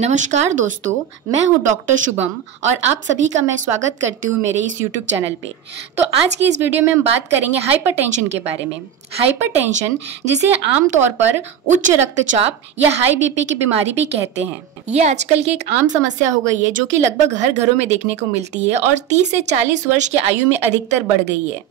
नमस्कार दोस्तों, मैं हूं डॉक्टर शुभम और आप सभी का मैं स्वागत करती हूं मेरे इस YouTube चैनल पे। तो आज की इस वीडियो में हम बात करेंगे हाइपरटेंशन के बारे में। हाइपरटेंशन, जिसे आमतौर पर उच्च रक्तचाप या हाई बीपी की बीमारी भी कहते हैं, ये आजकल की एक आम समस्या हो गई है जो कि लगभग हर घरों में देखने को मिलती है और 30 से 40 वर्ष की आयु में अधिकतर बढ़ गई है।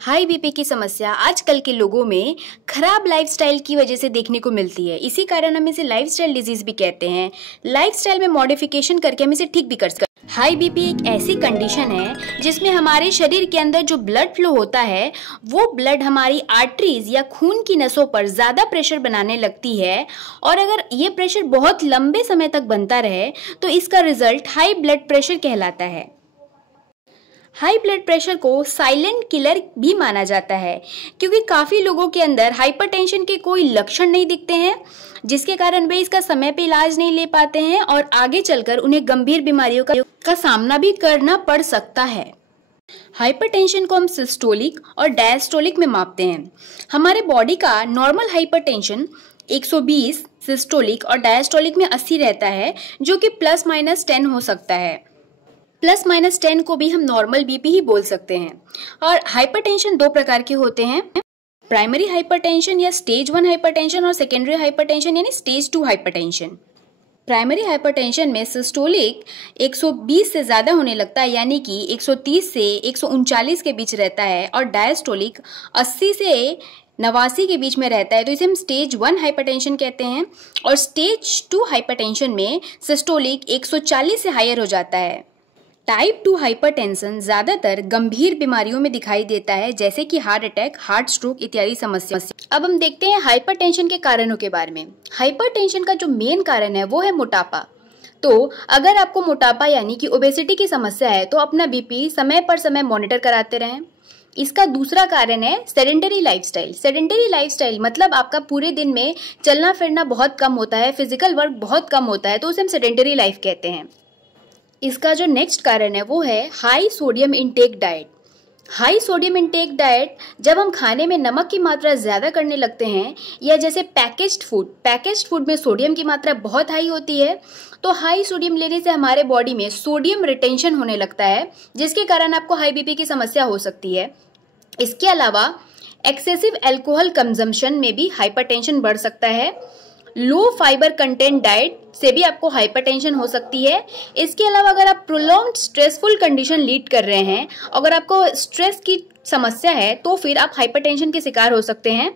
हाई बीपी की समस्या आजकल के लोगों में खराब लाइफस्टाइल की वजह से देखने को मिलती है। इसी कारण हम इसे लाइफस्टाइल डिजीज भी कहते हैं। लाइफस्टाइल में मॉडिफिकेशन करके हम इसे ठीक भी कर सकते हैं। हाई बीपी एक ऐसी कंडीशन है जिसमें हमारे शरीर के अंदर जो ब्लड फ्लो होता है वो ब्लड हमारी आर्टरीज या खून की नसों पर ज्यादा प्रेशर बनाने लगती है, और अगर ये प्रेशर बहुत लंबे समय तक बनता रहे तो इसका रिजल्ट हाई ब्लड प्रेशर कहलाता है। हाई ब्लड प्रेशर को साइलेंट किलर भी माना जाता है क्योंकि काफ़ी लोगों के अंदर हाइपरटेंशन के कोई लक्षण नहीं दिखते हैं, जिसके कारण वे इसका समय पे इलाज नहीं ले पाते हैं और आगे चलकर उन्हें गंभीर बीमारियों का सामना भी करना पड़ सकता है। हाइपरटेंशन को हम सिस्टोलिक और डायस्टोलिक में मापते हैं। हमारे बॉडी का नॉर्मल हाइपरटेंशन 120 सिस्टोलिक और डायस्टोलिक में 80 रहता है, जो कि +-10 हो सकता है। +-10 को भी हम नॉर्मल बीपी ही बोल सकते हैं। और हाइपरटेंशन दो प्रकार के होते हैं, प्राइमरी हाइपरटेंशन या स्टेज 1 हाइपरटेंशन और सेकेंडरी हाइपरटेंशन यानी स्टेज 2 हाइपरटेंशन। प्राइमरी हाइपरटेंशन में सिस्टोलिक 120 से ज्यादा होने लगता है, यानी कि 130 से 139 के बीच रहता है, और डायस्टोलिक 80 से 89 के बीच में रहता है, तो इसे हम स्टेज 1 हाइपरटेंशन कहते हैं। और स्टेज 2 हाइपरटेंशन में सिस्टोलिक 140 से हायर हो जाता है। टाइप 2 हाइपरटेंशन ज्यादातर गंभीर बीमारियों में दिखाई देता है, जैसे कि हार्ट अटैक, हार्ट स्ट्रोक इत्यादि समस्या। अब हम देखते हैं हाइपरटेंशन के कारणों के बारे में। हाइपरटेंशन का जो मेन कारण है वो है मोटापा। तो अगर आपको मोटापा यानी कि ओबेसिटी की समस्या है तो अपना बीपी समय पर समय मॉनिटर कराते रहें। इसका दूसरा कारण है सेडेंटरी लाइफस्टाइल। सेडेंटरी लाइफस्टाइल मतलब आपका पूरे दिन में चलना फिरना बहुत कम होता है, फिजिकल वर्क बहुत कम होता है, तो उसे हम सेडेंटरी लाइफ कहते हैं। इसका जो नेक्स्ट कारण है वो है high sodium intake diet. High sodium intake diet, जब हम खाने में नमक की मात्रा ज़्यादा करने लगते हैं या जैसे पैकेज्ड फूड में सोडियम की मात्रा बहुत हाई होती है, तो हाई सोडियम लेने से हमारे बॉडी में सोडियम रिटेंशन होने लगता है, जिसके कारण आपको हाई बीपी की समस्या हो सकती है। इसके अलावा एक्सेसिव अल्कोहल कंजम्पशन में भी हाइपरटेंशन बढ़ सकता है। लो फाइबर कंटेंट डाइट से भी आपको हाइपरटेंशन हो सकती है। इसके अलावा अगर आप प्रोलॉन्ग्ड स्ट्रेसफुल कंडीशन लीड कर रहे हैं, अगर आपको स्ट्रेस की समस्या है, तो फिर आप हाइपरटेंशन के शिकार हो सकते हैं।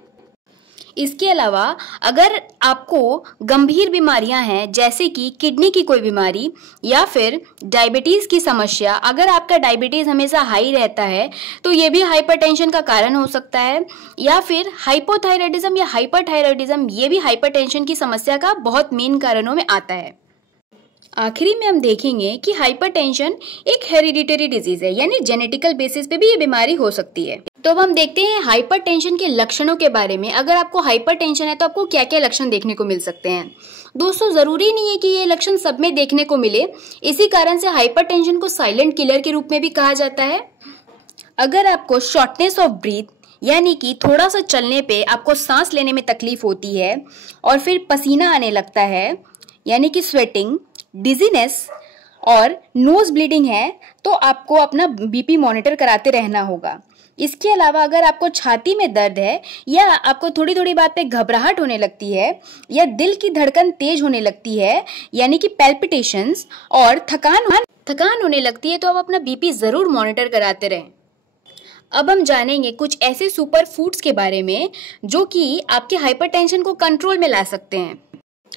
इसके अलावा अगर आपको गंभीर बीमारियां हैं जैसे कि किडनी की कोई बीमारी या फिर डायबिटीज की समस्या, अगर आपका डायबिटीज हमेशा हाई रहता है तो ये भी हाइपरटेंशन का कारण हो सकता है। या फिर हाइपोथायराइडिज्म या हाइपरथायराइडिज्म, ये भी हाइपरटेंशन की समस्या का बहुत मेन कारणों में आता है। आखिरी में हम देखेंगे कि हाइपरटेंशन एक हेरिडिटरी डिजीज है, यानी जेनेटिकल बेसिस पे भी ये बीमारी हो सकती है। तो अब हम देखते हैं हाइपरटेंशन के लक्षणों के बारे में। अगर आपको हाइपरटेंशन है तो आपको क्या क्या लक्षण देखने को मिल सकते हैं। दोस्तों, जरूरी नहीं है कि ये लक्षण सब में देखने को मिले, इसी कारण से हाइपरटेंशन को साइलेंट किलर के रूप में भी कहा जाता है। अगर आपको शॉर्टनेस ऑफ ब्रीथ यानी कि थोड़ा सा चलने पे आपको सांस लेने में तकलीफ होती है और फिर पसीना आने लगता है यानी कि स्वेटिंग, डिजीनेस और नोज ब्लीडिंग है, तो आपको अपना बीपी मॉनिटर कराते रहना होगा। इसके अलावा अगर आपको छाती में दर्द है या आपको थोड़ी थोड़ी बात पे घबराहट होने लगती है या दिल की धड़कन तेज होने लगती है यानी कि पैल्पिटेशंस, और थकान होने लगती है, तो आप अपना बीपी जरूर मॉनिटर कराते रहें। अब हम जानेंगे कुछ ऐसे सुपर फूड्स के बारे में जो कि आपके हाइपरटेंशन को कंट्रोल में ला सकते हैं।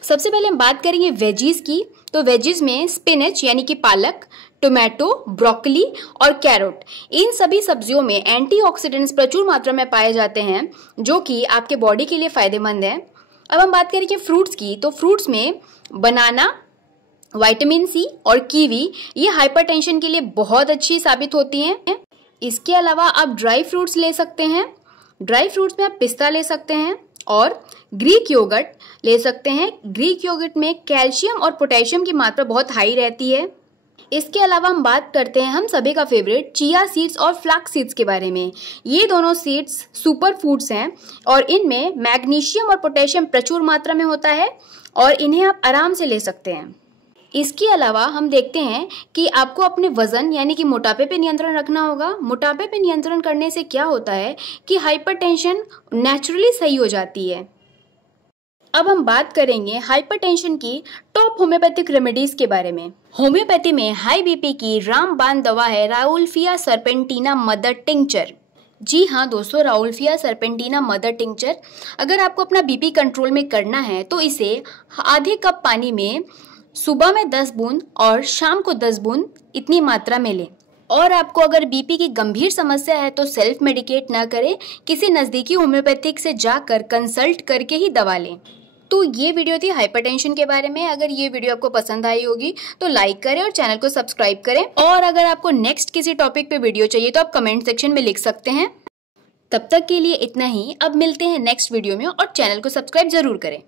सबसे पहले हम बात करेंगे वेजीज की। तो वेजीज में स्पिनच यानी कि पालक, टोमेटो, ब्रोकली और कैरोट, इन सभी सब्जियों में एंटीऑक्सीडेंट्स प्रचुर मात्रा में पाए जाते हैं जो कि आपके बॉडी के लिए फायदेमंद है। अब हम बात करेंगे फ्रूट्स की। तो फ्रूट्स में बनाना, विटामिन सी और कीवी, ये हाइपरटेंशन के लिए बहुत अच्छी साबित होती हैं। इसके अलावा आप ड्राई फ्रूट्स ले सकते हैं। ड्राई फ्रूट्स में आप पिस्ता ले सकते हैं और ग्रीक योगर्ट ले सकते हैं। ग्रीक योगर्ट में कैल्शियम और पोटेशियम की मात्रा बहुत हाई रहती है। इसके अलावा हम बात करते हैं हम सभी का फेवरेट चिया सीड्स और फ्लैक्स सीड्स के बारे में। ये दोनों सीड्स सुपर फूड्स हैं और इनमें मैग्नीशियम और पोटेशियम प्रचुर मात्रा में होता है और इन्हें आप आराम से ले सकते हैं। इसके अलावा हम देखते हैं कि आपको अपने वजन यानी कि मोटापे पे नियंत्रण रखना होगा। मोटापे पे नियंत्रण करने से क्या होता है कि हाइपरटेंशन नेचुरली सही हो जाती है। अब हम बात करेंगे हाइपरटेंशन की टॉप होम्योपैथिक रेमेडीज के बारे में। होम्योपैथी में हाई बीपी की रामबाण दवा है राउल्फिया सर्पेंटिना मदर टिंचर। जी हाँ दोस्तों, राउल्फिया सर्पेंटिना मदर टिंचर। अगर आपको अपना बीपी कंट्रोल में करना है तो इसे आधे कप पानी में सुबह में 10 बूंद और शाम को 10 बूंद इतनी मात्रा में लें। और आपको अगर बीपी की गंभीर समस्या है तो सेल्फ मेडिकेट ना करें, किसी नज़दीकी होम्योपैथिक से जाकर कंसल्ट करके ही दवा लें। तो ये वीडियो थी हाइपरटेंशन के बारे में। अगर ये वीडियो आपको पसंद आई होगी तो लाइक करें और चैनल को सब्सक्राइब करें। और अगर आपको नेक्स्ट किसी टॉपिक पे वीडियो चाहिए तो आप कमेंट सेक्शन में लिख सकते हैं। तब तक के लिए इतना ही। अब मिलते हैं नेक्स्ट वीडियो में और चैनल को सब्सक्राइब जरूर करें।